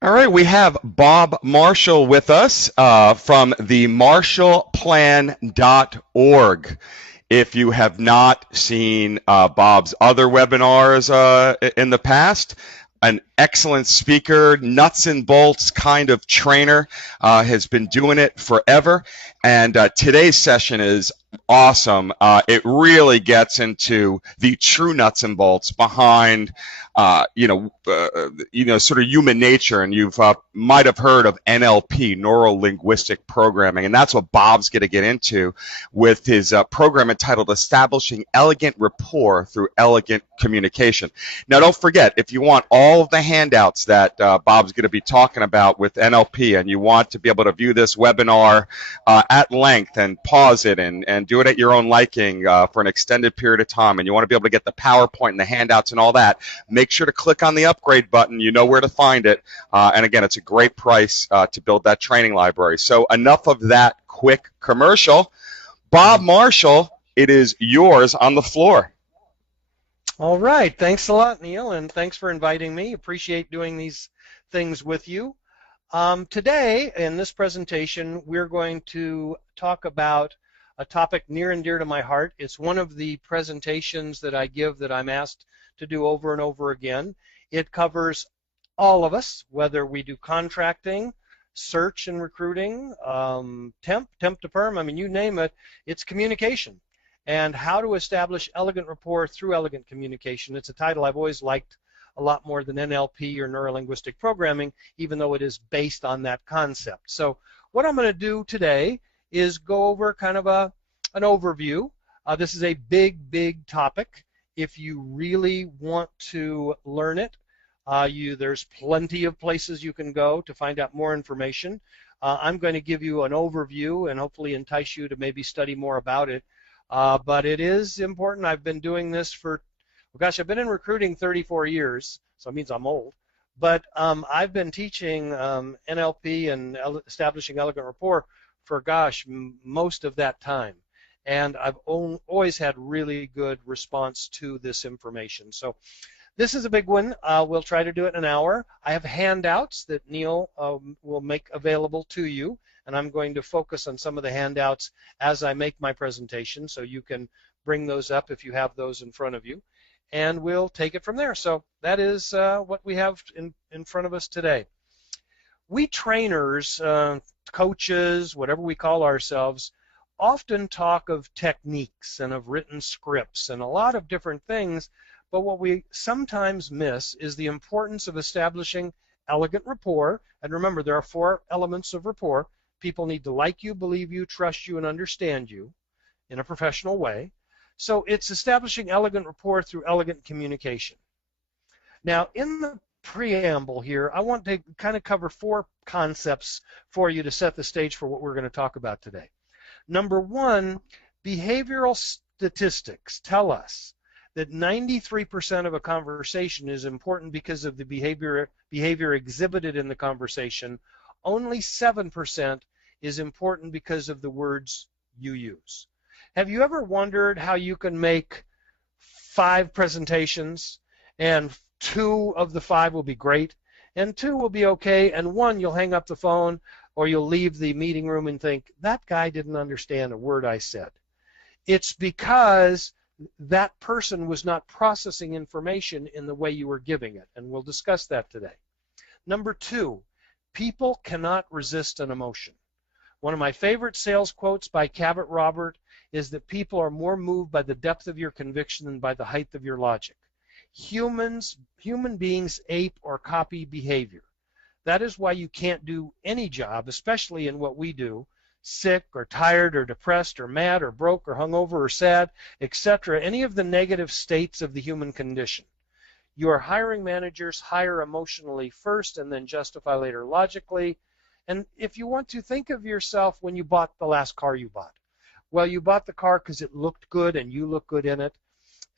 All right, we have Bob Marshall with us from the marshallplan.org. If you have not seen Bob's other webinars in the past, an excellent speaker, nuts and bolts kind of trainer, has been doing it forever. And today's session is awesome. It really gets into the true nuts and bolts behind sort of human nature, and you've might have heard of NLP, Neuro Linguistic Programming, and that's what Bob's going to get into with his program entitled Establishing Elegant Rapport Through Elegant Communication. Now, don't forget, if you want all of the handouts that Bob's going to be talking about with NLP, and you want to be able to view this webinar at length and pause it and do it at your own liking for an extended period of time, and you want to be able to get the PowerPoint and the handouts and all that, make sure to click on the upgrade button. You know where to find it. And again, it's a great price to build that training library. So enough of that quick commercial. Bob Marshall, it is yours on the floor. All right. Thanks a lot, Neil, and thanks for inviting me. Appreciate doing these things with you. Today, in this presentation, we're going to talk about a topic near and dear to my heart. It's one of the presentations that I give that I'm asked to do over and over again. It covers all of us, whether we do contracting, search and recruiting, temp to perm, I mean, you name it, it's communication. And how to establish elegant rapport through elegant communication. It's a title I've always liked a lot more than NLP or neuro-linguistic programming, even though it is based on that concept. So what I'm going to do today is go over kind of an overview. This is a big topic. If you really want to learn it, there's plenty of places you can go to find out more information. I'm going to give you an overview and hopefully entice you to maybe study more about it. But it is important. I've been doing this for, well, gosh, I've been in recruiting 34 years, so it means I'm old. But I've been teaching NLP and establishing elegant rapport for, gosh, most of that time. And I've always had really good response to this information. So this is a big one. We'll try to do it in an hour. I have handouts that Neil will make available to you. And I'm going to focus on some of the handouts as I make my presentation, so you can bring those up if you have those in front of you, and we'll take it from there. So that is what we have in front of us today. We trainers, coaches, whatever we call ourselves, often talk of techniques and of written scripts and a lot of different things, but what we sometimes miss is the importance of establishing elegant rapport. And remember, there are 4 elements of rapport. People need to like you, believe you, trust you, and understand you in a professional way. So it's establishing elegant rapport through elegant communication. Now, in the preamble here, I want to kind of cover 4 concepts for you to set the stage for what we're going to talk about today. Number 1, behavioral statistics tell us that 93% of a conversation is important because of the behavior exhibited in the conversation. Only 7% is important because of the words you use. Have you ever wondered how you can make 5 presentations and 2 of the 5 will be great and 2 will be okay and 1 you'll hang up the phone or you'll leave the meeting room and think, that guy didn't understand a word I said? It's because that person was not processing information in the way you were giving it, and we'll discuss that today. Number 2, people cannot resist an emotion. One of my favorite sales quotes by Cabot Robert is that people are more moved by the depth of your conviction than by the height of your logic. Human beings ape or copy behavior. That is why you can't do any job, especially in what we do, sick or tired or depressed or mad or broke or hungover or sad, etc., any of the negative states of the human condition. Your hiring managers hire emotionally first and then justify later logically. And if you want to think of yourself when you bought the last car you bought, well, you bought the car because it looked good and you look good in it,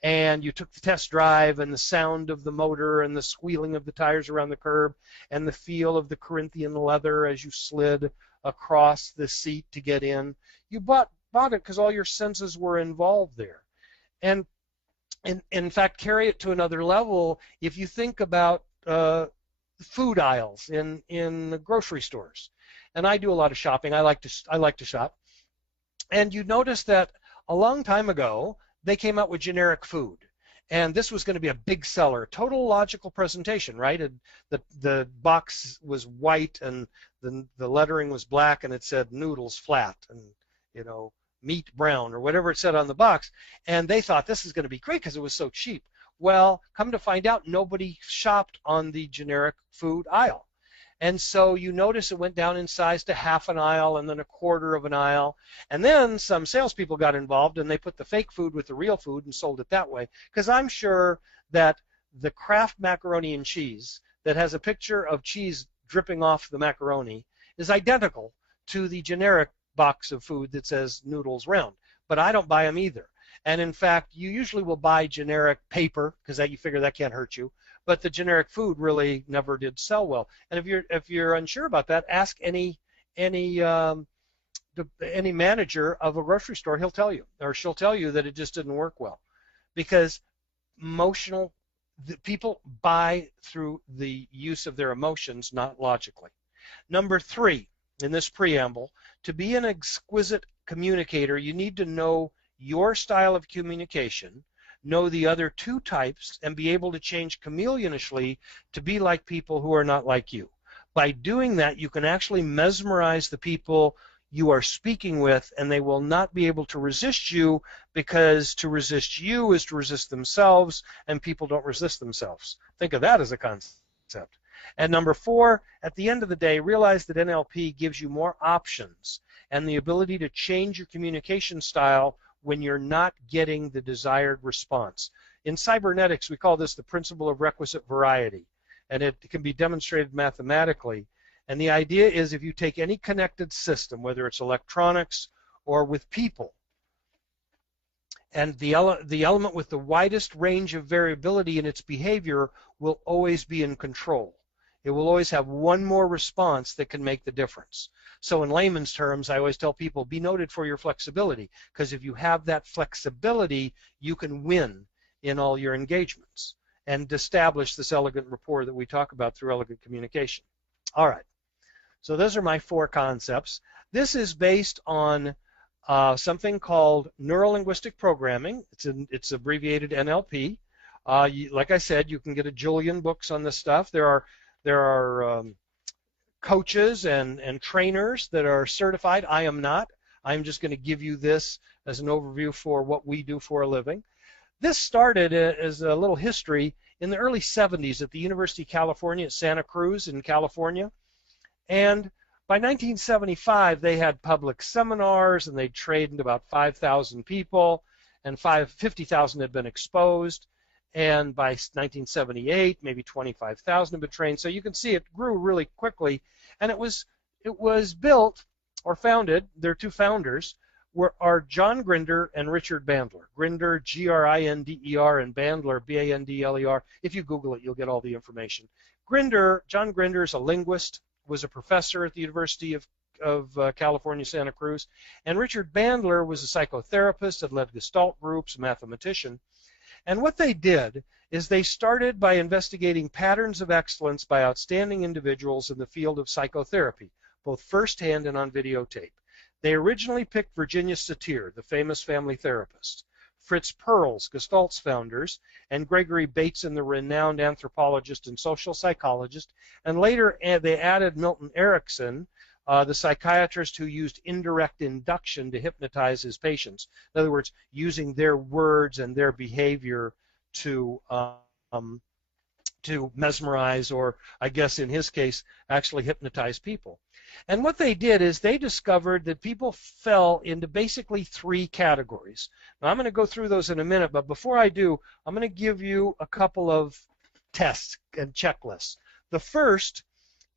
and you took the test drive and the sound of the motor and the squealing of the tires around the curb and the feel of the Corinthian leather as you slid across the seat to get in. You bought it because all your senses were involved there. And in fact, carry it to another level. If you think about food aisles in the grocery stores. And I do a lot of shopping. I like to shop. And you notice that a long time ago, they came out with generic food. And this was going to be a big seller, total logical presentation, right? The box was white and the lettering was black and it said noodles flat and, you know, meat brown or whatever it said on the box. And they thought this is going to be great because it was so cheap. Well, come to find out, nobody shopped on the generic food aisle. And so you notice it went down in size to half an aisle and then a quarter of an aisle. And then some salespeople got involved and they put the fake food with the real food and sold it that way. Because I'm sure that the Kraft macaroni and cheese that has a picture of cheese dripping off the macaroni is identical to the generic box of food that says noodles round. But I don't buy them either. And in fact, you usually will buy generic paper because you figure that can't hurt you. But the generic food really never did sell well. And if you're unsure about that, ask any manager of a grocery store. He'll tell you, or she'll tell you that it just didn't work well, because people buy through the use of their emotions, not logically. Number 3 in this preamble: to be an exquisite communicator, you need to know your style of communication, know the other 2 types, and be able to change chameleonishly to be like people who are not like you. By doing that, you can actually mesmerize the people you are speaking with, and they will not be able to resist you, because to resist you is to resist themselves, and people don't resist themselves. Think of that as a concept. And number 4, at the end of the day, realize that NLP gives you more options and the ability to change your communication style when you're not getting the desired response. In cybernetics, we call this the principle of requisite variety, and it can be demonstrated mathematically. And the idea is, if you take any connected system, whether it's electronics or with people, and the element with the widest range of variability in its behavior will always be in control. It will always have one more response that can make the difference. So in layman's terms, I always tell people, be noted for your flexibility, because if you have that flexibility, you can win in all your engagements and establish this elegant rapport that we talk about through elegant communication. All right, so those are my 4 concepts. This is based on something called Neuro-Linguistic Programming. It's abbreviated NLP. Like I said, you can get a jillion books on this stuff. There are coaches and trainers that are certified. I am not. I'm just going to give you this as an overview for what we do for a living. This started as a little history in the early 70s at the University of California at Santa Cruz in California. And by 1975, they had public seminars, and they trained about 5,000 people, and 50,000 had been exposed. And by 1978, maybe 25,000 had been trained. So you can see it grew really quickly. And it was built or founded. Their 2 founders are John Grinder and Richard Bandler. Grinder, G-R-I-N-D-E-R, and Bandler, B-A-N-D-L-E-R. If you Google it, you'll get all the information. John Grinder is a linguist, was a professor at the University of California, Santa Cruz. And Richard Bandler was a psychotherapist, had led Gestalt groups, a mathematician. And what they did is they started by investigating patterns of excellence by outstanding individuals in the field of psychotherapy, both firsthand and on videotape. They originally picked Virginia Satir, the famous family therapist, Fritz Perls, Gestalt's founders, and Gregory Bateson, the renowned anthropologist and social psychologist, and later they added Milton Erickson, the psychiatrist who used indirect induction to hypnotize his patients. In other words, using their words and their behavior to mesmerize, or I guess in his case, actually hypnotize people. And what they did is they discovered that people fell into basically 3 categories. Now, I'm going to go through those in a minute, but before I do, I'm going to give you a couple of tests and checklists. The first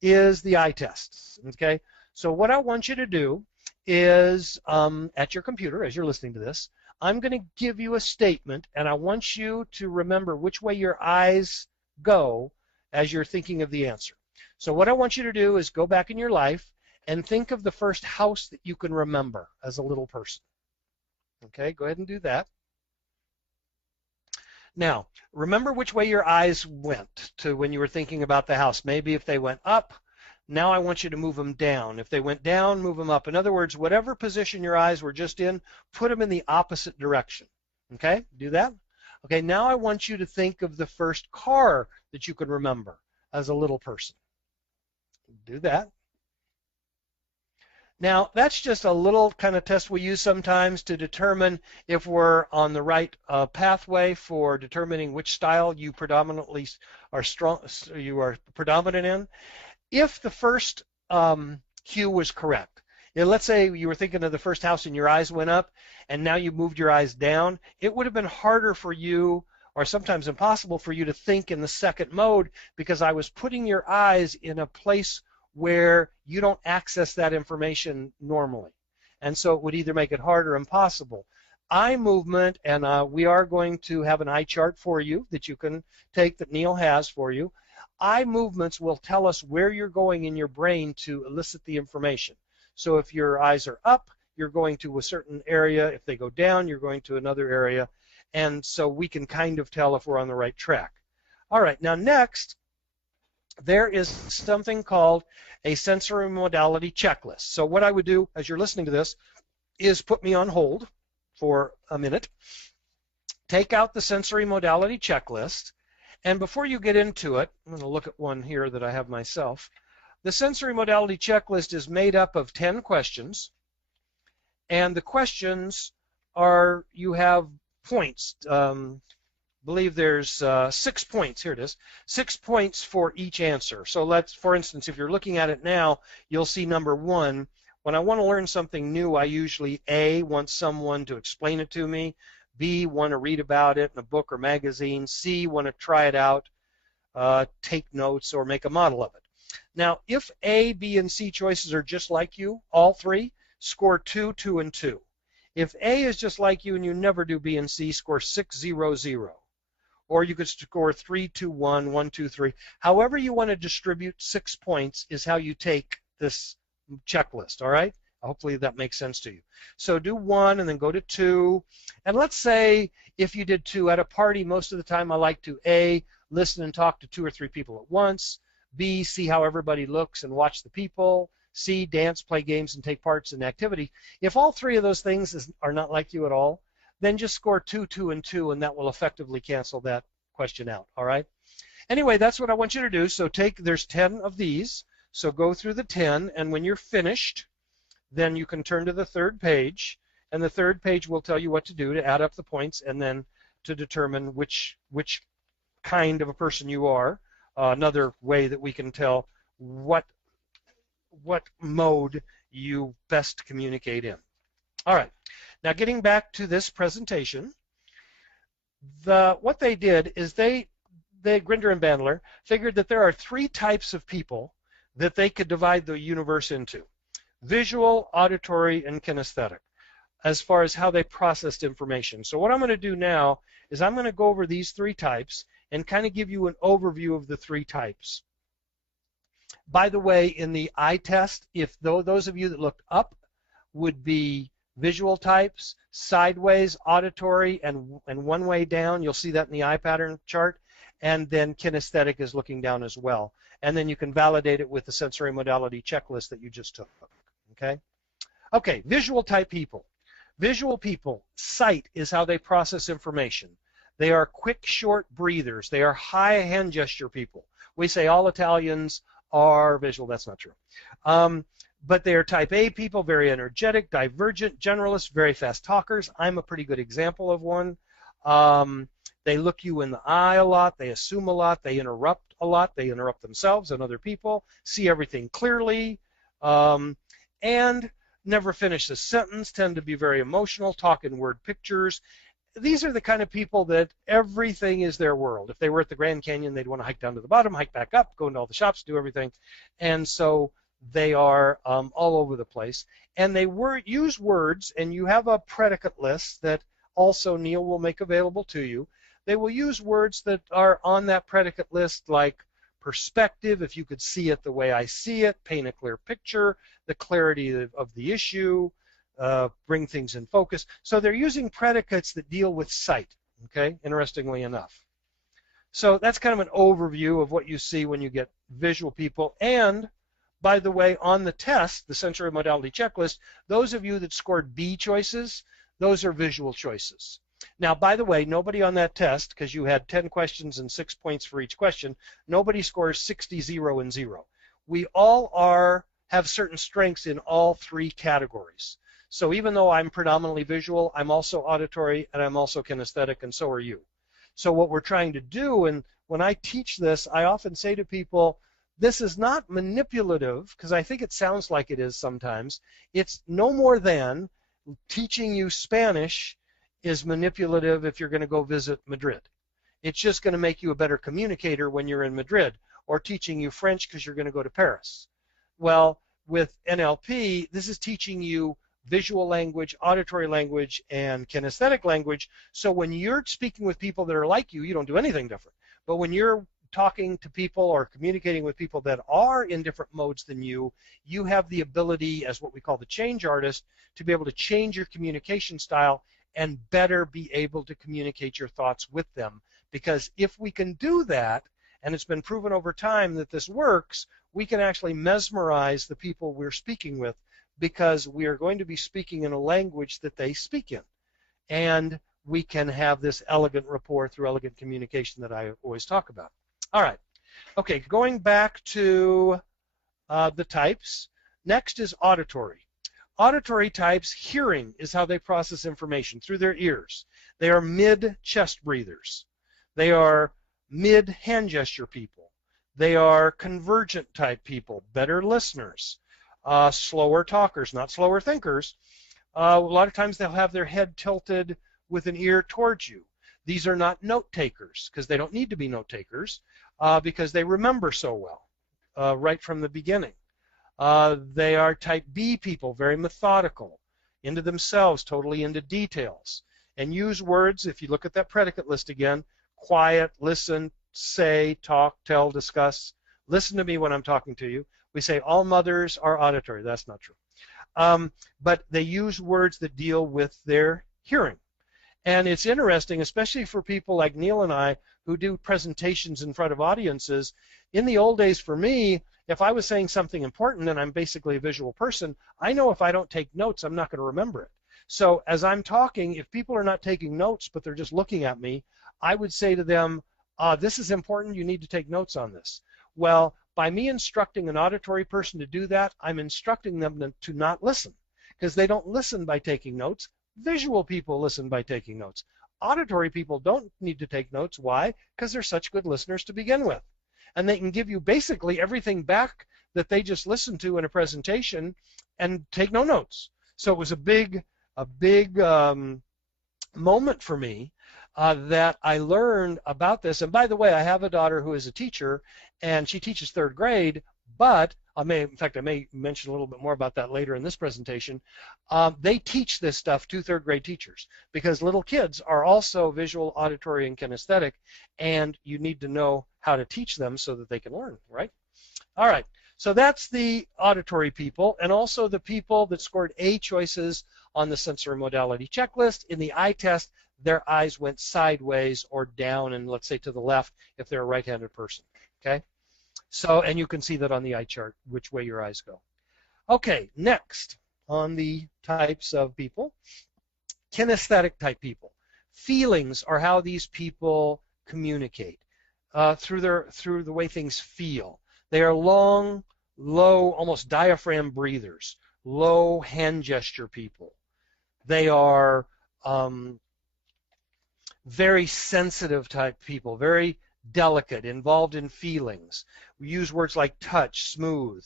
is the eye tests, okay? So what I want you to do is, at your computer, as you're listening to this, I'm going to give you a statement, and I want you to remember which way your eyes go as you're thinking of the answer. So what I want you to do is go back in your life and think of the first house that you can remember as a little person. Okay, go ahead and do that. Now, remember which way your eyes went to when you were thinking about the house. Maybe if they went up, now I want you to move them down. If they went down, move them up. In other words, whatever position your eyes were just in, put them in the opposite direction. Okay, do that. Okay, now I want you to think of the first car that you can remember as a little person. Do that. Now, that's just a little kind of test we use sometimes to determine if we're on the right pathway for determining which style you predominantly are predominant in. If the first cue was correct, let's say you were thinking of the first house and your eyes went up, and now you moved your eyes down, it would have been harder for you, or sometimes impossible for you, to think in the second mode, because I was putting your eyes in a place where you don't access that information normally. And so it would either make it hard or impossible. Eye movement, and we are going to have an eye chart for you that you can take that Neil has for you. Eye movements will tell us where you're going in your brain to elicit the information. So if your eyes are up, you're going to a certain area. If they go down, you're going to another area. And so we can kind of tell if we're on the right track. All right, now next, there is something called a sensory modality checklist. So what I would do as you're listening to this is put me on hold for a minute, take out the sensory modality checklist, and before you get into it, I'm going to look at one here that I have myself. The sensory modality checklist is made up of 10 questions, and the questions are, you have points. Believe there's 6 points. Here it is. 6 points for each answer. So let's, for instance, if you're looking at it now, you'll see number 1. When I want to learn something new, I usually A, want someone to explain it to me. B, want to read about it in a book or magazine. C, want to try it out, take notes, or make a model of it. Now, if A, B, and C choices are just like you, all 3, score 2, 2, and 2. If A is just like you and you never do B and C, score 6, 0, 0. Or you could score 3, 2, 1, 1, 2, 3. However you want to distribute 6 points is how you take this checklist, all right? Hopefully that makes sense to you. So do 1 and then go to 2. And let's say if you did 2 at a party, most of the time I like to A, listen and talk to 2 or 3 people at once. B, see how everybody looks and watch the people. C, dance, play games, and take parts in activity. If all 3 of those things are not like you at all, then just score 2, 2, and 2, and that will effectively cancel that question out, all right? Anyway, that's what I want you to do. So there's 10 of these, so go through the 10, and when you're finished, then you can turn to the 3rd page, and the 3rd page will tell you what to do to add up the points and then to determine which kind of a person you are. Another way that we can tell what mode you best communicate in. All right, now getting back to this presentation, what they did is they Grinder and Bandler figured that there are 3 types of people that they could divide the universe into: visual, auditory, and kinesthetic, as far as how they processed information. So what I'm going to do now is I'm going to go over these 3 types and kind of give you an overview of the 3 types. By the way, in the eye test, if those of you that looked up would be visual types, sideways, auditory, and one way down, you'll see that in the eye pattern chart, and then kinesthetic is looking down as well. And then you can validate it with the sensory modality checklist that you just took, okay? Okay, visual type people. Visual people, sight is how they process information. They are quick, short breathers. They are high hand gesture people. We say all Italians are visual. That's not true. But they are type A people, very energetic, divergent, generalists, very fast talkers. I'm a pretty good example of one. They look you in the eye a lot. They assume a lot. They interrupt a lot. They interrupt themselves and other people, see everything clearly, and never finish a sentence, tend to be very emotional, talk in word pictures. These are the kind of people that everything is their world. If they were at the Grand Canyon, they'd want to hike down to the bottom, hike back up, go into all the shops, do everything. And so they are all over the place. And they use words, and you have a predicate list that also Neil will make available to you. They will use words that are on that predicate list, like perspective, if you could see it the way I see it, paint a clear picture, the clarity of the issue, bring things in focus. So they're using predicates that deal with sight, Okay, interestingly enough. So that's kind of an overview of what you see when you get visual people. And by the way, on the test, the sensory modality checklist, those of you that scored B choices, those are visual choices. Now, by the way, nobody on that test, because you had 10 questions and 6 points for each question, nobody scores 60, 0, and 0. We all have certain strengths in all 3 categories. So even though I'm predominantly visual, I'm also auditory, and I'm also kinesthetic, and so are you. So what we're trying to do, and when I teach this, I often say to people, this is not manipulative, because I think it sounds like it is sometimes. It's no more than teaching you Spanish is manipulative if you're going to go visit Madrid. It's just going to make you a better communicator when you're in Madrid, or teaching you French because you're going to go to Paris. Well, with NLP, this is teaching you visual language, auditory language, and kinesthetic language. So when you're speaking with people that are like you, you don't do anything different. But when you're talking to people or communicating with people that are in different modes than you, you have the ability, as what we call the change artist, to be able to change your communication style and better be able to communicate your thoughts with them. Because if we can do that, and it's been proven over time that this works, we can actually mesmerize the people we're speaking with, because we are going to be speaking in a language that they speak in. And we can have this elegant rapport through elegant communication that I always talk about. All right. Okay, going back to the types. Next is auditory. Auditory types, hearing is how they process information through their ears. They are mid-chest breathers. They are mid-hand gesture people. They are convergent type people, better listeners. Slower talkers, not slower thinkers. A lot of times they'll have their head tilted with an ear towards you. These are not note takers, because they don't need to be note takers, because they remember so well right from the beginning. They are type B people, very methodical, into themselves, totally into details, and use words, if you look at that predicate list again, quiet, listen, say, talk, tell, discuss. Listen to me when I'm talking to you. We say all mothers are auditory. That's not true. But they use words that deal with their hearing. And it's interesting, especially for people like Neil and I who do presentations in front of audiences. In the old days for me, if I was saying something important and I'm basically a visual person, I know if I don't take notes, I'm not going to remember it. So as I'm talking, if people are not taking notes but they're just looking at me, I would say to them, this is important, you need to take notes on this. Well, by me instructing an auditory person to do that, I'm instructing them to not listen, because they don't listen by taking notes. Visual people listen by taking notes. Auditory people don't need to take notes. Why? Because they're such good listeners to begin with. And they can give you basically everything back that they just listened to in a presentation and take no notes. So it was a big moment for me that I learned about this. And by the way, I have a daughter who is a teacher, and she teaches 3rd grade, but I may mention a little bit more about that later in this presentation. They teach this stuff to 3rd grade teachers, because little kids are also visual, auditory, and kinesthetic, and you need to know how to teach them so that they can learn, right? All right, so that's the auditory people, and also the people that scored A choices on the sensory modality checklist. In the eye test, their eyes went sideways or down, and let's say to the left if they're a right-handed person, okay? So, and you can see that on the eye chart, which way your eyes go. Okay, next on the types of people, kinesthetic type people. Feelings are how these people communicate through the way things feel. They are long, low, almost diaphragm breathers, low hand gesture people. They are very sensitive type people, very delicate, involved in feelings. We use words like touch, smooth,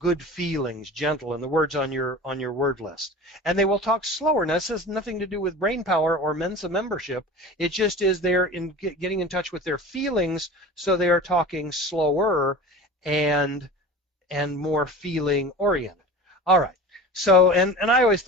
good feelings, gentle, and the words on your word list. And they will talk slower. Now, this has nothing to do with brain power or Mensa membership. It just is they're getting in touch with their feelings, so they are talking slower and more feeling oriented. All right. So, and I always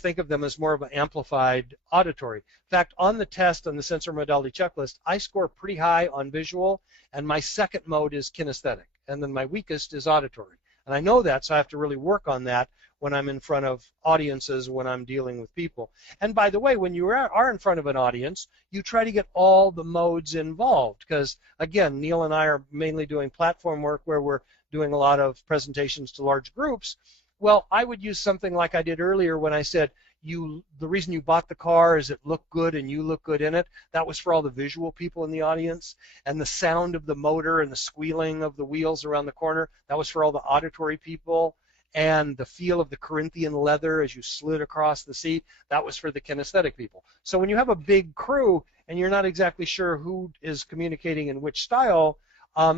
think of them as more of an amplified auditory. In fact, on the test, on the sensory modality checklist, I score pretty high on visual, and my second mode is kinesthetic, and then my weakest is auditory. And I know that, so I have to really work on that when I'm in front of audiences, when I'm dealing with people. And by the way, when you are in front of an audience, you try to get all the modes involved, because again, Neil and I are mainly doing platform work where we're doing a lot of presentations to large groups. Well, I would use something like I did earlier when I said, the reason you bought the car is it looked good and you look good in it. That was for all the visual people in the audience. And the sound of the motor and the squealing of the wheels around the corner, that was for all the auditory people. And the feel of the Corinthian leather as you slid across the seat, that was for the kinesthetic people. So when you have a big crew and you're not exactly sure who is communicating in which style,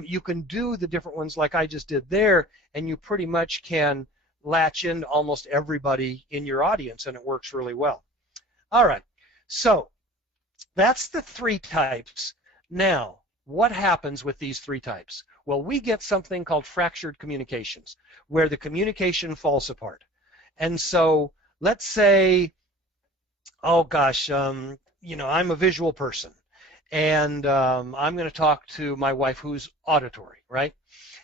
you can do the different ones like I just did there, and you pretty much can latch into almost everybody in your audience, and it works really well. All right, so that's the 3 types. Now, what happens with these 3 types? Well, we get something called fractured communications, where the communication falls apart. And so let's say, oh gosh, I'm a visual person, and I'm going to talk to my wife who's auditory, right?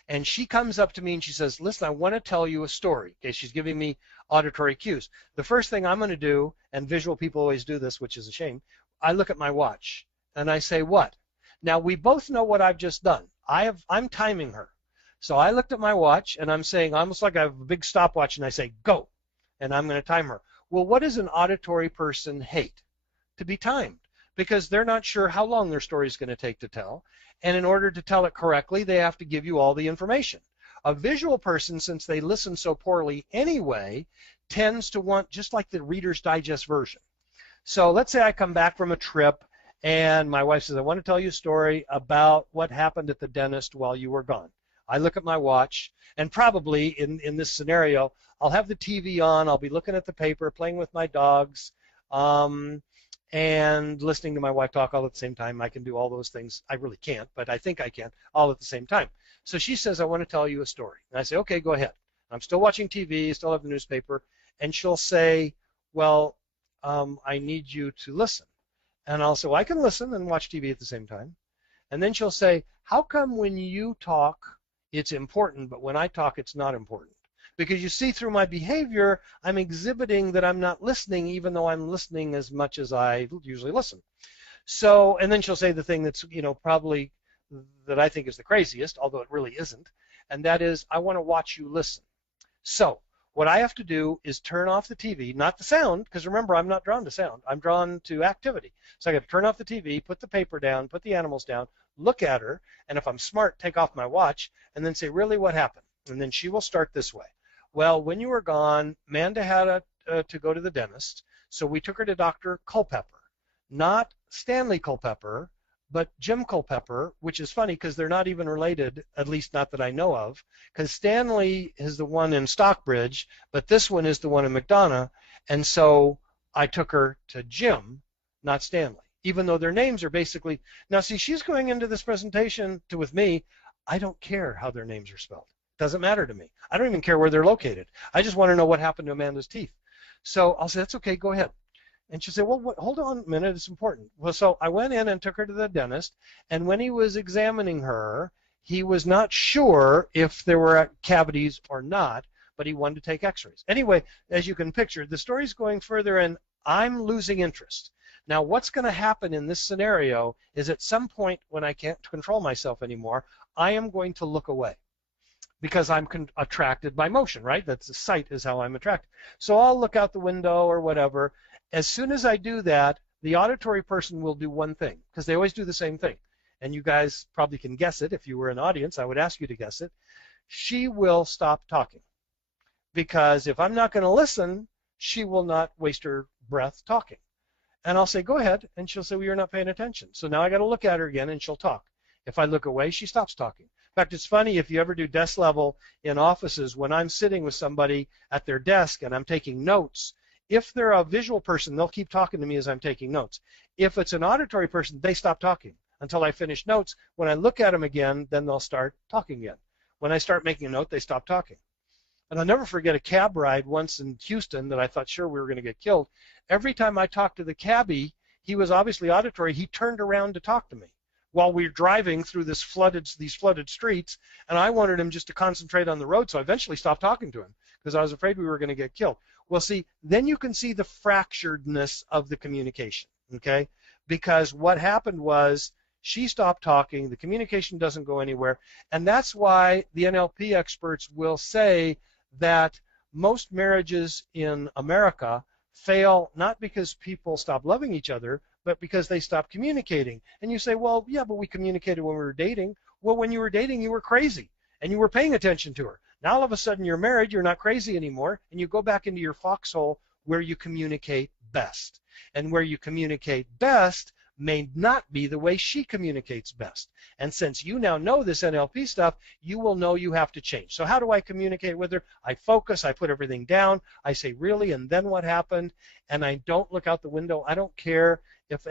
And she comes up to me and she says, listen, I want to tell you a story. Okay, she's giving me auditory cues. The first thing I'm going to do, and visual people always do this, which is a shame, I look at my watch and I say, what? Now, we both know what I've just done. I'm timing her. So I looked at my watch and I'm saying, almost like I have a big stopwatch, and I say, go, and I'm going to time her. Well, what does an auditory person hate? To be timed, because they're not sure how long their story is going to take to tell. And in order to tell it correctly, they have to give you all the information. A visual person, since they listen so poorly anyway, tends to want just like the Reader's Digest version. So let's say I come back from a trip and my wife says, I want to tell you a story about what happened at the dentist while you were gone. I look at my watch, and probably in this scenario, I'll have the TV on, I'll be looking at the paper, playing with my dogs, and listening to my wife talk all at the same time. I can do all those things. I really can't, but I think I can, all at the same time. So she says, I want to tell you a story. And I say, okay, go ahead. I'm still watching TV, still have the newspaper. And she'll say, well, I need you to listen. And I'll say, well, I can listen and watch TV at the same time. And then she'll say, how come when you talk, it's important, but when I talk, it's not important? Because you see, through my behavior, I'm exhibiting that I'm not listening, even though I'm listening as much as I usually listen. So, and then she'll say the thing that's, probably that I think is the craziest, although it really isn't, and that is, I want to watch you listen. So, what I have to do is turn off the TV, not the sound, because remember, I'm not drawn to sound. I'm drawn to activity. So I got to turn off the TV, put the paper down, put the animals down, look at her, and if I'm smart, take off my watch, and then say, really, what happened? And then she will start this way. Well, when you were gone, Manda had to go to the dentist, so we took her to Dr. Culpepper. Not Stanley Culpepper, but Jim Culpepper, which is funny because they're not even related, at least not that I know of, because Stanley is the one in Stockbridge, but this one is the one in McDonough, and so I took her to Jim, not Stanley, even though their names are basically... Now, see, she's going into this presentation with me. I don't care how their names are spelled. Doesn't matter to me. I don't even care where they're located. I just want to know what happened to Amanda's teeth. So I'll say, that's okay, go ahead. And she'll say, well, hold on a minute, it's important. Well, so I went in and took her to the dentist, and when he was examining her, he was not sure if there were cavities or not, but he wanted to take x-rays. Anyway, as you can picture, the story's going further, and I'm losing interest. Now, what's going to happen in this scenario is at some point when I can't control myself anymore, I am going to look away, because I'm attracted by motion, right? That's the sight is how I'm attracted. So I'll look out the window or whatever. As soon as I do that, the auditory person will do one thing, because they always do the same thing. And you guys probably can guess it. If you were an audience, I would ask you to guess it. She will stop talking, because if I'm not going to listen, she will not waste her breath talking. And I'll say, go ahead, and she'll say, well, you're not paying attention. So now I got to look at her again, and she'll talk. If I look away, she stops talking. In fact, it's funny, if you ever do desk level in offices, when I'm sitting with somebody at their desk and I'm taking notes, if they're a visual person, they'll keep talking to me as I'm taking notes. If it's an auditory person, they stop talking until I finish notes. When I look at them again, then they'll start talking again. When I start making a note, they stop talking. And I'll never forget a cab ride once in Houston that I thought sure we were going to get killed. Every time I talked to the cabbie, he was obviously auditory. He turned around to talk to me. while we're driving through these flooded streets, and I wanted him just to concentrate on the road, so I eventually stopped talking to him because I was afraid we were going to get killed. Well, see, then you can see the fracturedness of the communication, okay? Because what happened was she stopped talking, the communication doesn't go anywhere, and that's why the NLP experts will say that most marriages in America fail not because people stop loving each other, but because they stop communicating. And you say, well, yeah, but we communicated when we were dating. Well, when you were dating, you were crazy, and you were paying attention to her. Now all of a sudden you're married, you're not crazy anymore, and you go back into your foxhole where you communicate best. And where you communicate best may not be the way she communicates best. And since you now know this NLP stuff, you will know you have to change. So how do I communicate with her? I focus, I put everything down, I say, really, and then what happened? And I don't look out the window. I don't care if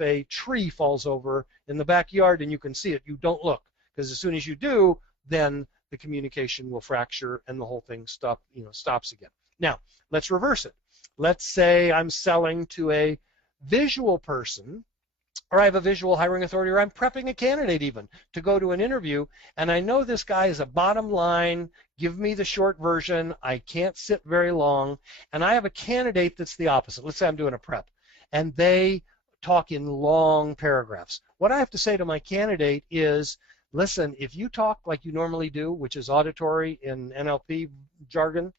a tree falls over in the backyard and you can see it, you don't look. Because as soon as you do, then the communication will fracture and the whole thing stops again. Now, let's reverse it. Let's say I'm selling to a visual person, or I have a visual hiring authority, or I'm prepping a candidate even to go to an interview, and I know this guy is a bottom line, give me the short version, I can't sit very long, and I have a candidate that's the opposite. Let's say I'm doing a prep, and they talk in long paragraphs. What I have to say to my candidate is, listen, if you talk like you normally do, which is auditory in NLP jargon,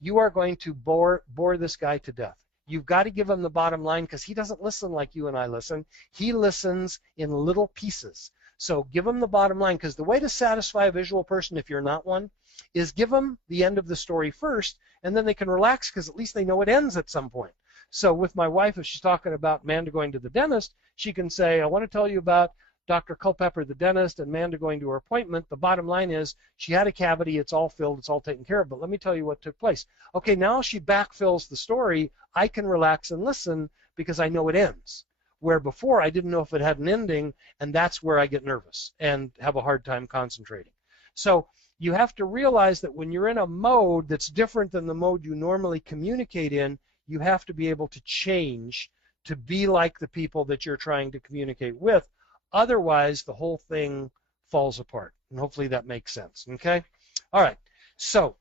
you are going to bore this guy to death. You've got to give him the bottom line because he doesn't listen like you and I listen. He listens in little pieces. So give him the bottom line, because the way to satisfy a visual person, if you're not one, is give them the end of the story first, and then they can relax because at least they know it ends at some point. So with my wife, if she's talking about Amanda going to the dentist, she can say, I want to tell you about Dr. Culpepper, the dentist, and Amanda going to her appointment. The bottom line is she had a cavity. It's all filled. It's all taken care of. But let me tell you what took place. Okay, now she backfills the story. I can relax and listen because I know it ends. Where before I didn't know if it had an ending, and that's where I get nervous and have a hard time concentrating. So you have to realize that when you're in a mode that's different than the mode you normally communicate in, you have to be able to change to be like the people that you're trying to communicate with. Otherwise, the whole thing falls apart. And hopefully that makes sense. Okay? All right. So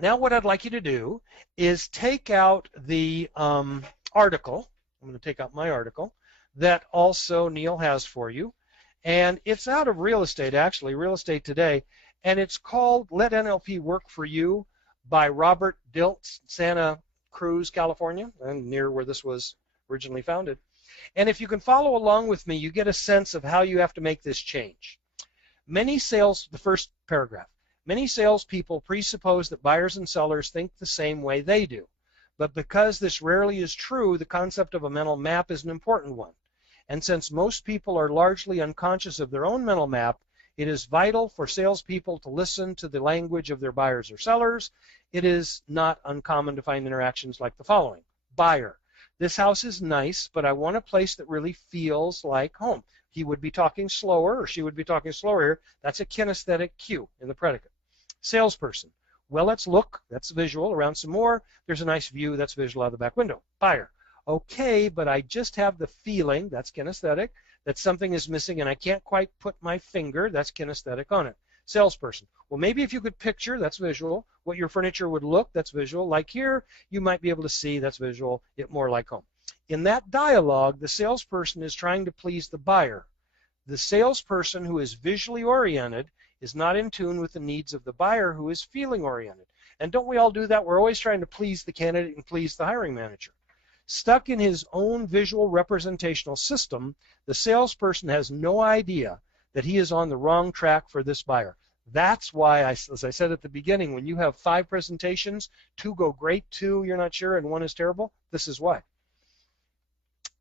now what I'd like you to do is take out the article. I'm going to take out my article that also Neil has for you. And it's out of Real Estate, actually, Real Estate Today. And it's called Let NLP Work for You by Robert Dilts, Santa Cruz, California, and near where this was originally founded. And if you can follow along with me, you get a sense of how you have to make this change. The first paragraph, many salespeople presuppose that buyers and sellers think the same way they do. But because this rarely is true, the concept of a mental map is an important one. And since most people are largely unconscious of their own mental map, it is vital for salespeople to listen to the language of their buyers or sellers. It is not uncommon to find interactions like the following. Buyer. This house is nice, but I want a place that really feels like home. He would be talking slower, or she would be talking slower here. That's a kinesthetic cue in the predicate. Salesperson. Well, let's look. That's visual. Around some more. There's a nice view. That's visual out of the back window. Buyer. Okay, but I just have the feeling, that's kinesthetic, that something is missing and I can't quite put my finger, that's kinesthetic, on it. Salesperson. Well, maybe if you could picture, that's visual, what your furniture would look, that's visual. Like here, you might be able to see, that's visual, it more like home. In that dialogue, the salesperson is trying to please the buyer. The salesperson who is visually oriented is not in tune with the needs of the buyer who is feeling oriented. And don't we all do that? We're always trying to please the candidate and please the hiring manager. Stuck in his own visual representational system, the salesperson has no idea that he is on the wrong track for this buyer. That's why, as I said at the beginning, when you have 5 presentations, 2 go great, 2 you're not sure, and 1 is terrible, this is why.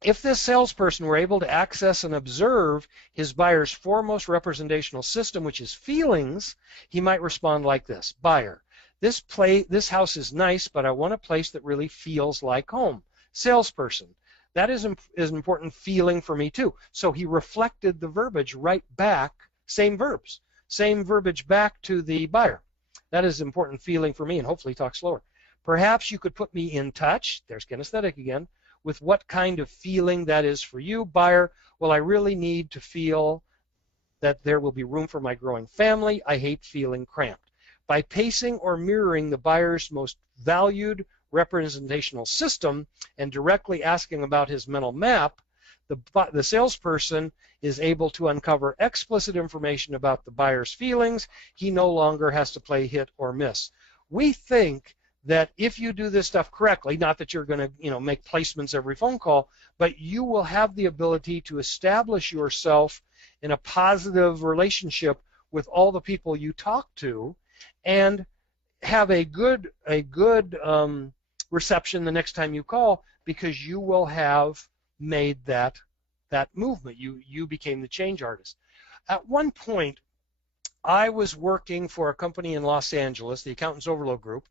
If this salesperson were able to access and observe his buyer's foremost representational system, which is feelings, he might respond like this. Buyer, this house is nice, but I want a place that really feels like home. Salesperson, that is an important feeling for me too. So he reflected the verbiage right back, same verbs, same verbiage back to the buyer. That is an important feeling for me, and hopefully talk slower. Perhaps you could put me in touch, there's kinesthetic again, with what kind of feeling that is for you. Buyer, well, I really need to feel that there will be room for my growing family. I hate feeling cramped. By pacing or mirroring the buyer's most valued representational system and directly asking about his mental map, the salesperson is able to uncover explicit information about the buyer's feelings. He no longer has to play hit or miss. We think that if you do this stuff correctly, not that you're going to, make placements every phone call, but you will have the ability to establish yourself in a positive relationship with all the people you talk to, and have a good reception the next time you call, because you will have made that movement. You became the change artist. At one point, I was working for a company in Los Angeles, the Accountants Overload Group.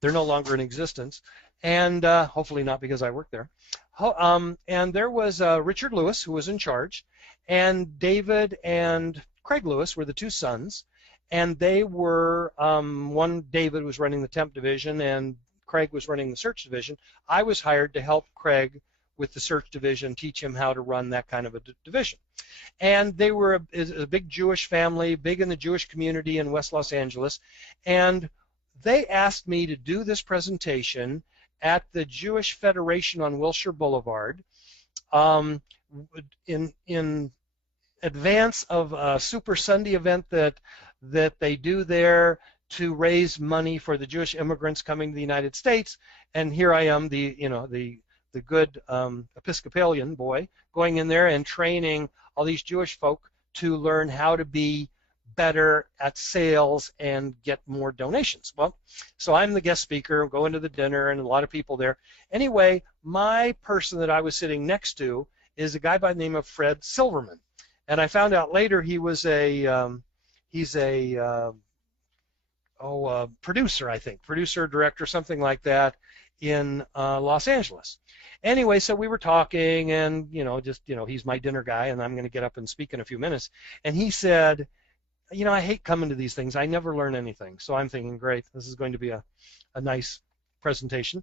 They're no longer in existence, and hopefully not because I worked there. And there was Richard Lewis, who was in charge, and David and Craig Lewis were the two sons, and they were, David was running the temp division, and Craig was running the search division. I was hired to help Craig with the search division, teach him how to run that kind of a division. And they were a big Jewish family, big in the Jewish community in West Los Angeles, and they asked me to do this presentation at the Jewish Federation on Wilshire Boulevard in advance of a Super Sunday event that they do there to raise money for the Jewish immigrants coming to the United States. And here I am, the good Episcopalian boy, going in there and training all these Jewish folk to learn how to be better at sales and get more donations. Well, so I'm the guest speaker, going to the dinner, and a lot of people there. Anyway, my person that I was sitting next to is a guy by the name of Fred Silverman, and I found out later he was he's a producer, I think, producer, director, something like that, in Los Angeles. Anyway, so we were talking, and he's my dinner guy, and I'm going to get up and speak in a few minutes. And he said, I hate coming to these things. I never learn anything. So I'm thinking, great, this is going to be a nice presentation.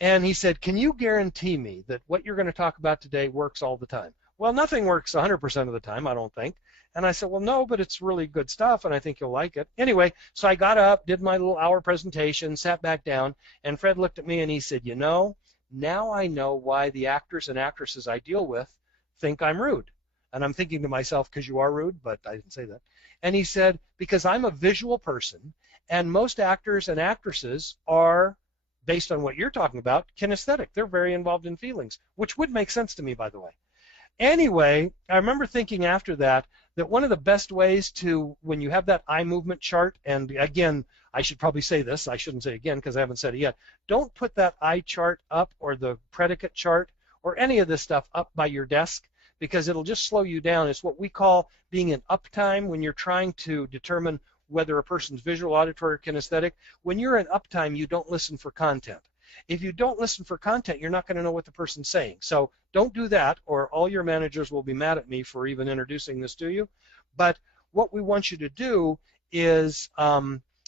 And he said, can you guarantee me that what you're going to talk about today works all the time? Well, nothing works 100% of the time, I don't think. And I said, well, no, but it's really good stuff, and I think you'll like it. Anyway, so I got up, did my little hour presentation, sat back down, and Fred looked at me and he said, now I know why the actors and actresses I deal with think I'm rude. And I'm thinking to myself, because you are rude, but I didn't say that. And he said, because I'm a visual person, and most actors and actresses are, based on what you're talking about, kinesthetic. They're very involved in feelings, which would make sense to me, by the way. Anyway, I remember thinking after that one of the best ways to, when you have that eye movement chart, and again, I should probably say this, I shouldn't say again because I haven't said it yet, don't put that eye chart up or the predicate chart or any of this stuff up by your desk, because it'll just slow you down. It's what we call being in uptime when you're trying to determine whether a person's visual, auditory, or kinesthetic. When you're in uptime, you don't listen for content. If you don't listen for content, you're not going to know what the person's saying. So don't do that, or all your managers will be mad at me for even introducing this to you. But what we want you to do is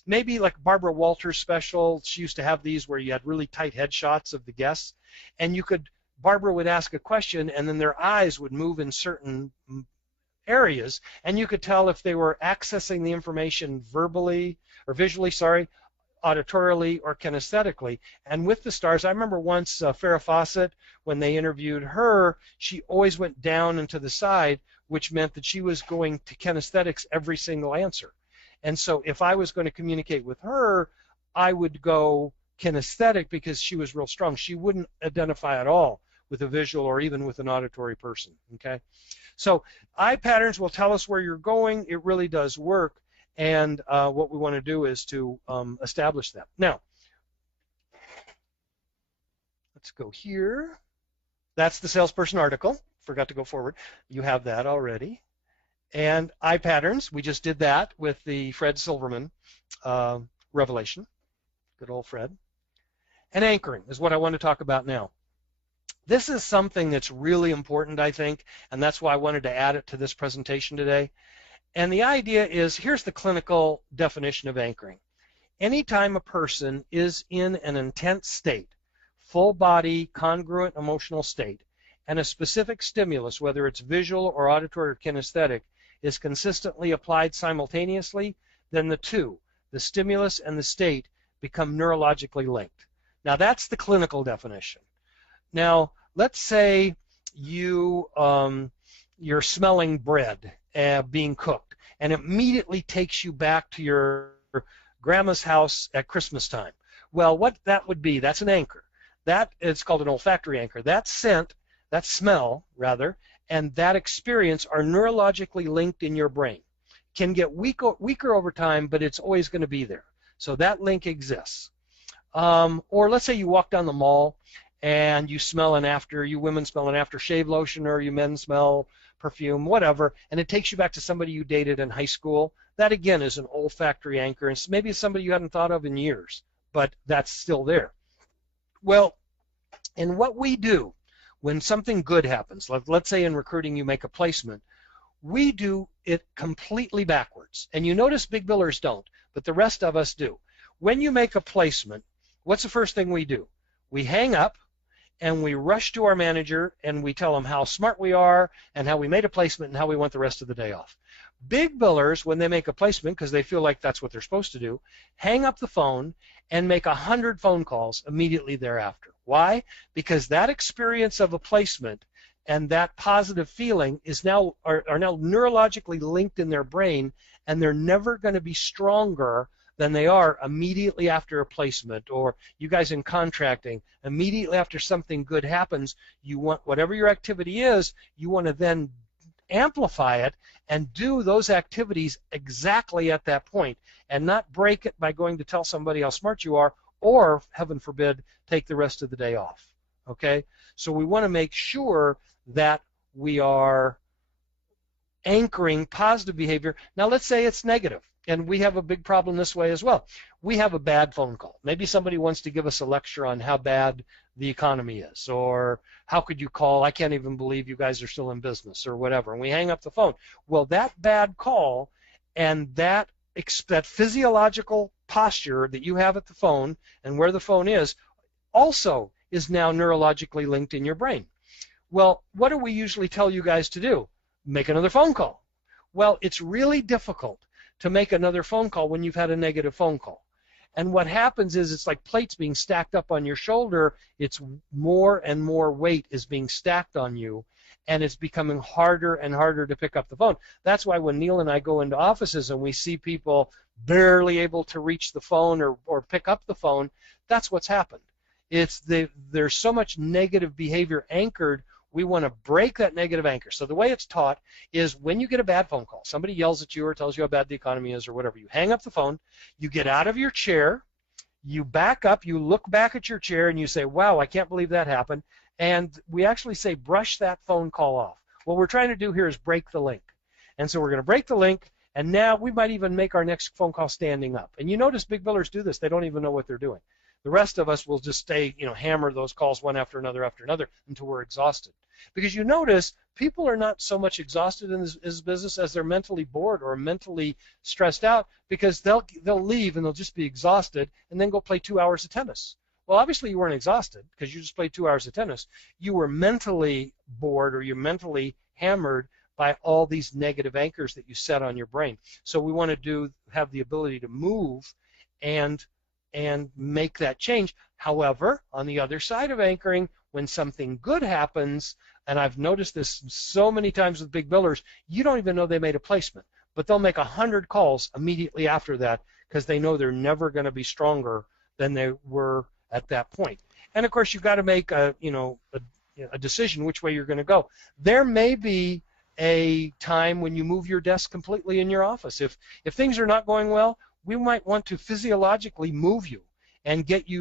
maybe like Barbara Walters' special. She used to have these where you had really tight headshots of the guests, and Barbara would ask a question, and then their eyes would move in certain areas, and you could tell if they were accessing the information verbally or visually, auditorily or kinesthetically. And with the stars, I remember once Farrah Fawcett, when they interviewed her, she always went down and to the side, which meant that she was going to kinesthetics every single answer. And so if I was going to communicate with her, I would go kinesthetic because she was real strong. She wouldn't identify at all with a visual or even with an auditory person. Okay, so eye patterns will tell us where you're going. It really does work. And what we want to do is to establish that. Now, let's go here. That's the salesperson article. Forgot to go forward. You have that already. And eye patterns, we just did that with the Fred Silverman revelation. Good old Fred. And anchoring is what I want to talk about now. This is something that's really important, I think, and that's why I wanted to add it to this presentation today. And the idea is, here's the clinical definition of anchoring. Anytime a person is in an intense state, full body congruent emotional state, and a specific stimulus, whether it's visual or auditory or kinesthetic, is consistently applied simultaneously, then the two, the stimulus and the state, become neurologically linked. Now that's the clinical definition. Now let's say you're smelling bread being cooked, and it immediately takes you back to your grandma's house at Christmas time. Well, what that would be, that's an anchor. That is called an olfactory anchor. That scent, that smell rather, and that experience are neurologically linked in your brain. Can get weaker over time, but it's always going to be there. So that link exists. Or let's say you walk down the mall and you smell you women smell an aftershave lotion, or you men smell perfume, whatever, and it takes you back to somebody you dated in high school. That again is an olfactory anchor, and maybe it's somebody you hadn't thought of in years, but that's still there. Well, in what we do when something good happens, let's say in recruiting you make a placement, we do it completely backwards. And you notice big billers don't, but the rest of us do. When you make a placement, what's the first thing we do? We hang up and we rush to our manager and we tell them how smart we are and how we made a placement and how we want the rest of the day off. Big billers, when they make a placement, because they feel like that's what they're supposed to do, hang up the phone and make 100 phone calls immediately thereafter. Why? Because that experience of a placement and that positive feeling are now neurologically linked in their brain, and they're never going to be stronger than they are immediately after a placement. Or you guys in contracting, immediately after something good happens, you want, whatever your activity is, you want to then amplify it and do those activities exactly at that point, and not break it by going to tell somebody how smart you are, or, heaven forbid, take the rest of the day off. Okay? So we want to make sure that we are anchoring positive behavior. Now let's say it's negative, and we have a big problem this way as well. We have a bad phone call. Maybe somebody wants to give us a lecture on how bad the economy is, or how could you call, I can't even believe you guys are still in business, or whatever, and we hang up the phone. Well, that bad call and that physiological posture that you have at the phone and where the phone is also is now neurologically linked in your brain. Well, what do we usually tell you guys to do? Make another phone call. Well, it's really difficult to make another phone call when you've had a negative phone call. And what happens is it's like plates being stacked up on your shoulder. It's more and more weight is being stacked on you, and it's becoming harder and harder to pick up the phone. That's why when Neil and I go into offices and we see people barely able to reach the phone or pick up the phone, that's what's happened. There's so much negative behavior anchored. We want to break that negative anchor. So the way it's taught is when you get a bad phone call, somebody yells at you or tells you how bad the economy is or whatever, you hang up the phone, you get out of your chair, you back up, you look back at your chair, and you say, wow, I can't believe that happened. And we actually say, brush that phone call off. What we're trying to do here is break the link. And so we're going to break the link, and now we might even make our next phone call standing up. And you notice big billers do this. They don't even know what they're doing. The rest of us will just stay, hammer those calls one after another until we're exhausted. Because you notice people are not so much exhausted in this business as they're mentally bored or mentally stressed out, because they'll leave and they'll just be exhausted and then go play 2 hours of tennis. Well, obviously you weren't exhausted because you just played 2 hours of tennis. You were mentally bored, or you're mentally hammered by all these negative anchors that you set on your brain. So we want to have the ability to move and make that change. However, on the other side of anchoring, when something good happens, and I've noticed this so many times with big billers, you don't even know they made a placement, but they'll make 100 calls immediately after that because they know they're never going to be stronger than they were at that point. And of course, you've got to make a decision which way you're going to go. There may be a time when you move your desk completely in your office. If things are not going well, we might want to physiologically move you and get you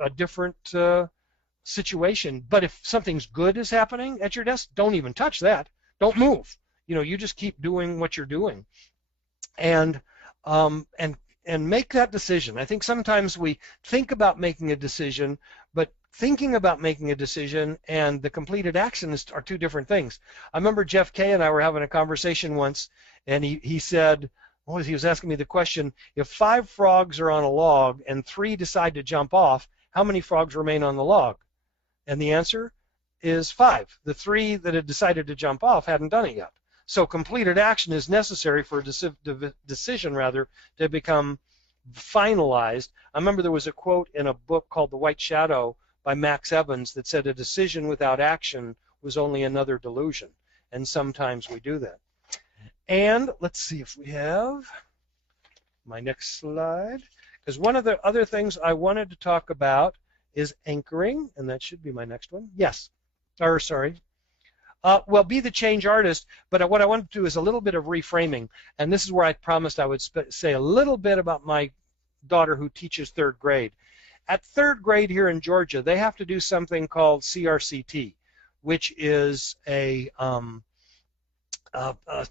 a different situation. But if something's good is happening at your desk, don't even touch that. Don't move. You just keep doing what you're doing, and make that decision. I think sometimes we think about making a decision, but thinking about making a decision and the completed action are two different things. I remember Jeff Kay and I were having a conversation once, and he said, he was asking me the question, if 5 frogs are on a log and 3 decide to jump off, how many frogs remain on the log? And the answer is 5. The 3 that had decided to jump off hadn't done it yet. So completed action is necessary for a decision to become finalized. I remember there was a quote in a book called The White Shadow by Max Evans that said a decision without action was only another delusion. And sometimes we do that. And let's see if we have my next slide. Because one of the other things I wanted to talk about is anchoring, and that should be my next one. Yes. Or sorry. Well, be the change artist, but what I want to do is a little bit of reframing, and this is where I promised I would say a little bit about my daughter who teaches 3rd grade. At 3rd grade here in Georgia, they have to do something called CRCT, which is a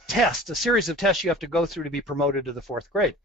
test, a series of tests you have to go through to be promoted to the 4th grade.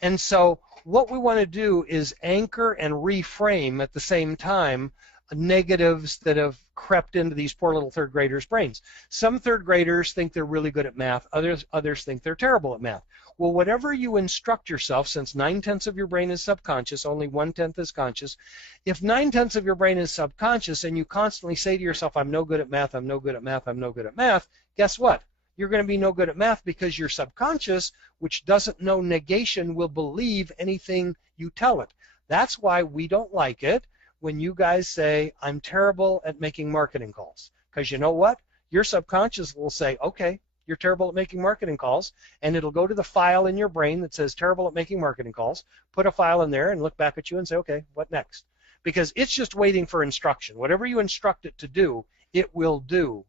And so what we want to do is anchor and reframe at the same time negatives that have crept into these poor little 3rd graders' brains. Some 3rd graders think they're really good at math. Others think they're terrible at math. Well, whatever you instruct yourself, since 9/10 of your brain is subconscious, only 1/10 is conscious. If 9/10 of your brain is subconscious and you constantly say to yourself, I'm no good at math, I'm no good at math, I'm no good at math, guess what? You're going to be no good at math because your subconscious, which doesn't know negation, will believe anything you tell it. That's why we don't like it when you guys say, I'm terrible at making marketing calls. Because you know what? Your subconscious will say, okay, you're terrible at making marketing calls, and it'll go to the file in your brain that says terrible at making marketing calls, put a file in there and look back at you and say, okay, what next? Because it's just waiting for instruction. Whatever you instruct it to do, it will do.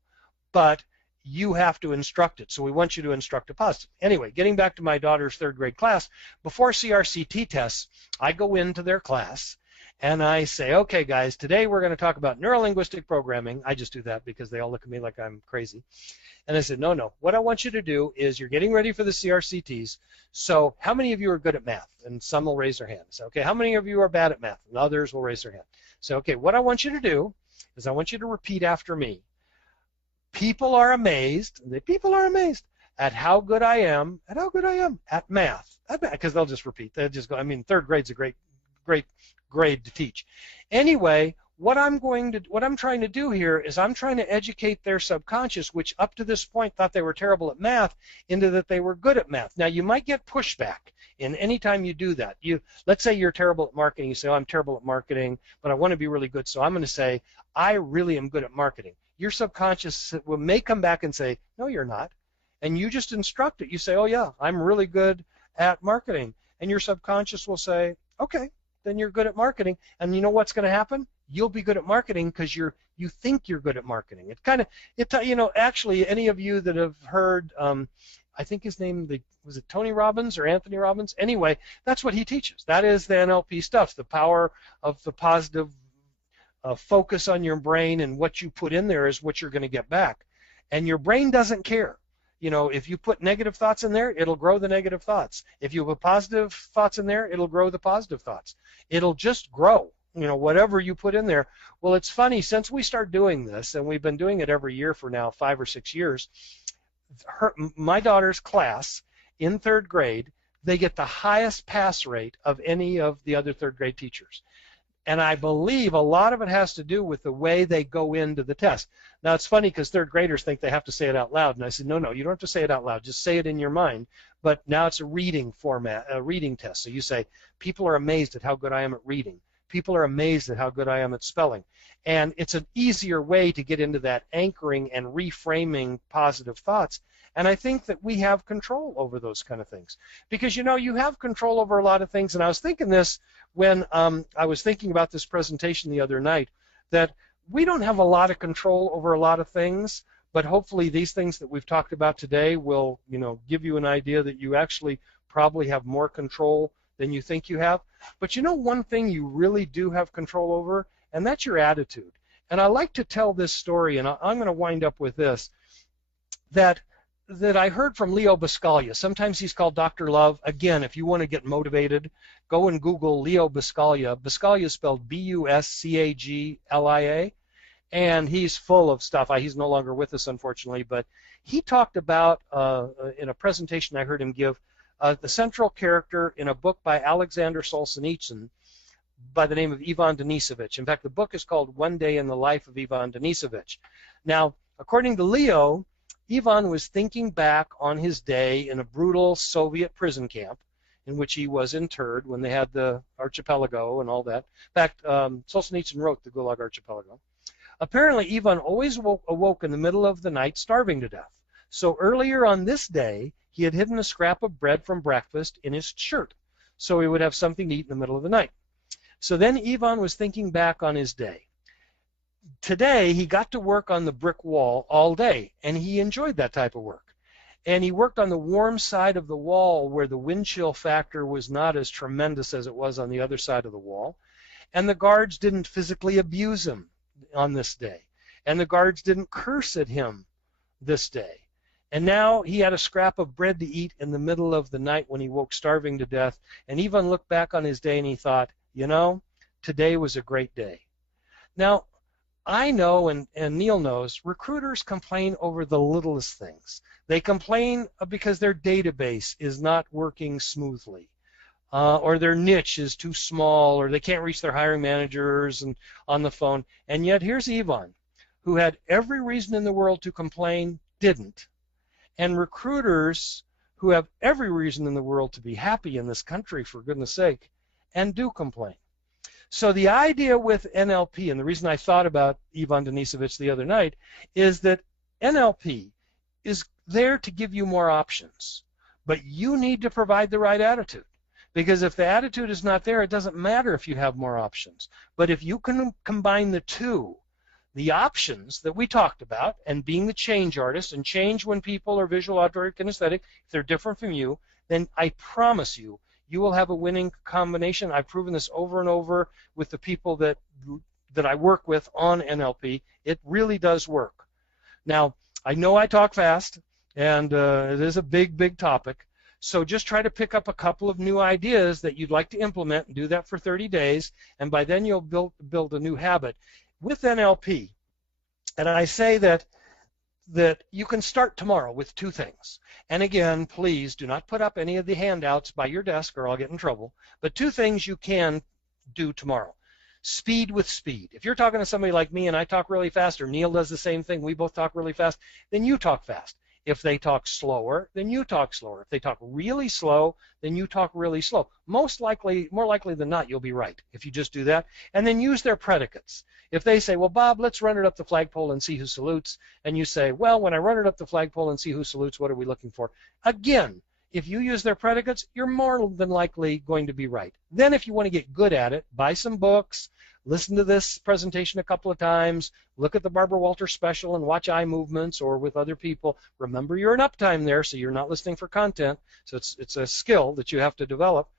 But you have to instruct it. So we want you to instruct it positive. Anyway, getting back to my daughter's 3rd grade class, before CRCT tests, I go into their class and I say, okay, guys, today we're going to talk about neuro-linguistic programming. I just do that because they all look at me like I'm crazy. And I said, no. What I want you to do is you're getting ready for the CRCTs. So how many of you are good at math? And some will raise their hand. So, okay, how many of you are bad at math? And others will raise their hand. So, okay, what I want you to do is I want you to repeat after me. People are amazed at how good I am at math. Because they'll just repeat. They'll just go, I mean, 3rd grade's a great grade to teach. Anyway, what I'm trying to do here is I'm trying to educate their subconscious, which up to this point thought they were terrible at math, into that they were good at math. Now, you might get pushback in any time you do that. Let's say you're terrible at marketing. You say, oh, I'm terrible at marketing, but I want to be really good, so I'm going to say, I really am good at marketing. Your subconscious may come back and say, no, you're not. And you just instruct it. You say, oh, yeah, I'm really good at marketing. And your subconscious will say, okay, then you're good at marketing. And you know what's going to happen? You'll be good at marketing because you think you're good at marketing. Actually, any of you that have heard, I think his name, was it Tony Robbins or Anthony Robbins? Anyway, that's what he teaches. That is the NLP stuff, the power of the positive focus on your brain, and what you put in there is what you're going to get back. And your brain doesn't care. If you put negative thoughts in there, it'll grow the negative thoughts. If you put positive thoughts in there, it'll grow the positive thoughts. It'll just grow, whatever you put in there. Well, it's funny, since we start doing this, and we've been doing it every year for now 5 or 6 years, my daughter's class in 3rd grade, they get the highest pass rate of any of the other 3rd grade teachers. And I believe a lot of it has to do with the way they go into the test. Now, it's funny because 3rd graders think they have to say it out loud. And I said, no, you don't have to say it out loud. Just say it in your mind. But now it's a reading format, a reading test. So you say, people are amazed at how good I am at reading. People are amazed at how good I am at spelling. And it's an easier way to get into that anchoring and reframing positive thoughts. And I think that we have control over those kind of things. Because, you have control over a lot of things. And I was thinking this when I was thinking about this presentation the other night, that we don't have a lot of control over a lot of things, but hopefully these things that we've talked about today will, give you an idea that you actually probably have more control than you think you have. But one thing you really do have control over, and that's your attitude. And I like to tell this story, and I'm going to wind up with this, that I heard from Leo Buscaglia. Sometimes he's called Dr. Love. Again, if you want to get motivated, go and Google Leo Buscaglia. Buscaglia is spelled Buscaglia, and he's full of stuff. He's no longer with us, unfortunately, but he talked about, in a presentation I heard him give, the central character in a book by Alexander Solzhenitsyn, by the name of Ivan Denisovich. In fact, the book is called One Day in the Life of Ivan Denisovich. Now, according to Leo, Ivan was thinking back on his day in a brutal Soviet prison camp in which he was interred when they had the archipelago and all that. In fact, Solzhenitsyn wrote the Gulag Archipelago. Apparently, Ivan always awoke in the middle of the night starving to death. So earlier on this day, he had hidden a scrap of bread from breakfast in his shirt, so he would have something to eat in the middle of the night. So then Ivan was thinking back on his day. Today, he got to work on the brick wall all day, and he enjoyed that type of work. And he worked on the warm side of the wall where the wind chill factor was not as tremendous as it was on the other side of the wall. And the guards didn't physically abuse him on this day. And the guards didn't curse at him this day. And now he had a scrap of bread to eat in the middle of the night when he woke starving to death. And Ivan looked back on his day and he thought, you know, today was a great day. Now, I know, and Neil knows, recruiters complain over the littlest things. They complain because their database is not working smoothly, or their niche is too small, or they can't reach their hiring managers and on the phone. And yet here's Ivan, who had every reason in the world to complain, didn't. And recruiters who have every reason in the world to be happy in this country, for goodness sake, and do complain. So the idea with NLP, and the reason I thought about Ivan Denisovich the other night, is that NLP is there to give you more options. But you need to provide the right attitude. Because if the attitude is not there, it doesn't matter if you have more options. But if you can combine the two, the options that we talked about, and being the change artist, and change when people are visual, auditory, kinesthetic, if they're different from you, then I promise you, you will have a winning combination. I've proven this over and over with the people that I work with on NLP. It really does work. Now, I know I talk fast, and it is a big, big topic. So just try to pick up a couple of new ideas that you'd like to implement and do that for 30 days, and by then you'll build a new habit. With NLP, and I say that you can start tomorrow with two things. And again, please do not put up any of the handouts by your desk or I'll get in trouble. But two things you can do tomorrow. Speed with speed. If you're talking to somebody like me and I talk really fast, or Neil does the same thing, we both talk really fast, then you talk fast. If they talk slower, then you talk slower. If they talk really slow, then you talk really slow. More likely than not, you'll be right if you just do that. And then use their predicates. If they say, well, Bob, let's run it up the flagpole and see who salutes, and you say, well, when I run it up the flagpole and see who salutes, what are we looking for? Again, if you use their predicates, you're more than likely going to be right. Then if you want to get good at it, buy some books, listen to this presentation a couple of times, look at the Barbara Walters special and watch eye movements or with other people. Remember, you're in uptime there, so you're not listening for content. So it's a skill that you have to develop.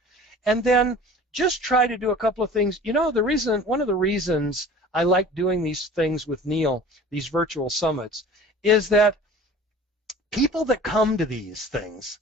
And then just try to do a couple of things. You know, one of the reasons I like doing these things with Neil, these virtual summits, is that people that come to these things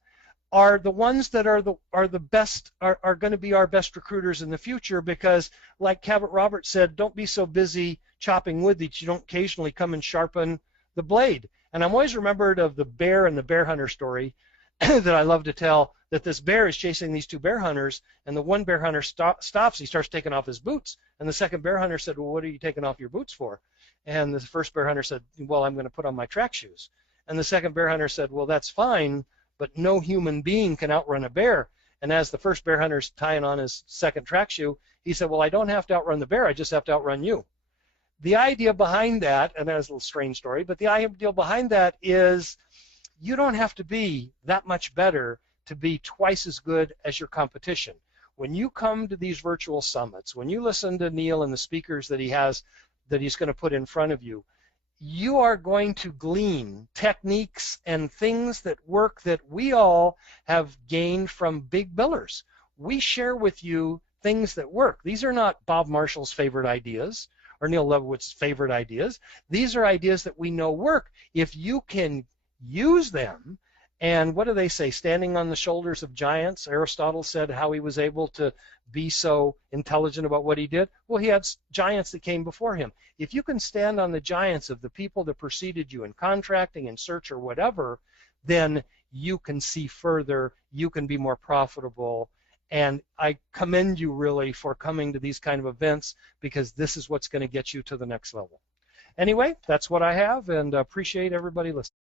are the ones that are the best, are going to be our best recruiters in the future, because like Cabot Roberts said, don't be so busy chopping wood that you don't occasionally come and sharpen the blade. And I'm always remembered of the bear and the bear hunter story that I love to tell, that this bear is chasing these two bear hunters, and the one bear hunter stops, he starts taking off his boots, and the second bear hunter said, well, what are you taking off your boots for? And the first bear hunter said, well, I'm going to put on my track shoes. And the second bear hunter said, well, that's fine, but no human being can outrun a bear. And as the first bear hunter's tying on his second track shoe, he said, well, I don't have to outrun the bear, I just have to outrun you. The idea behind that, and that's a little strange story, but the idea behind that is you don't have to be that much better to be twice as good as your competition. When you come to these virtual summits, when you listen to Neil and the speakers that he's going to put in front of you, you are going to glean techniques and things that work that we all have gained from big billers. We share with you things that work. These are not Bob Marshall's favorite ideas or Neil Leibowitz' favorite ideas. These are ideas that we know work. If you can use them, and what do they say, standing on the shoulders of giants? Aristotle said how he was able to be so intelligent about what he did. Well, he had giants that came before him. If you can stand on the giants of the people that preceded you in contracting and search or whatever, then you can see further, you can be more profitable, And I commend you really for coming to these kind of events, because this is what's going to get you to the next level. Anyway, that's what I have, and appreciate everybody listening.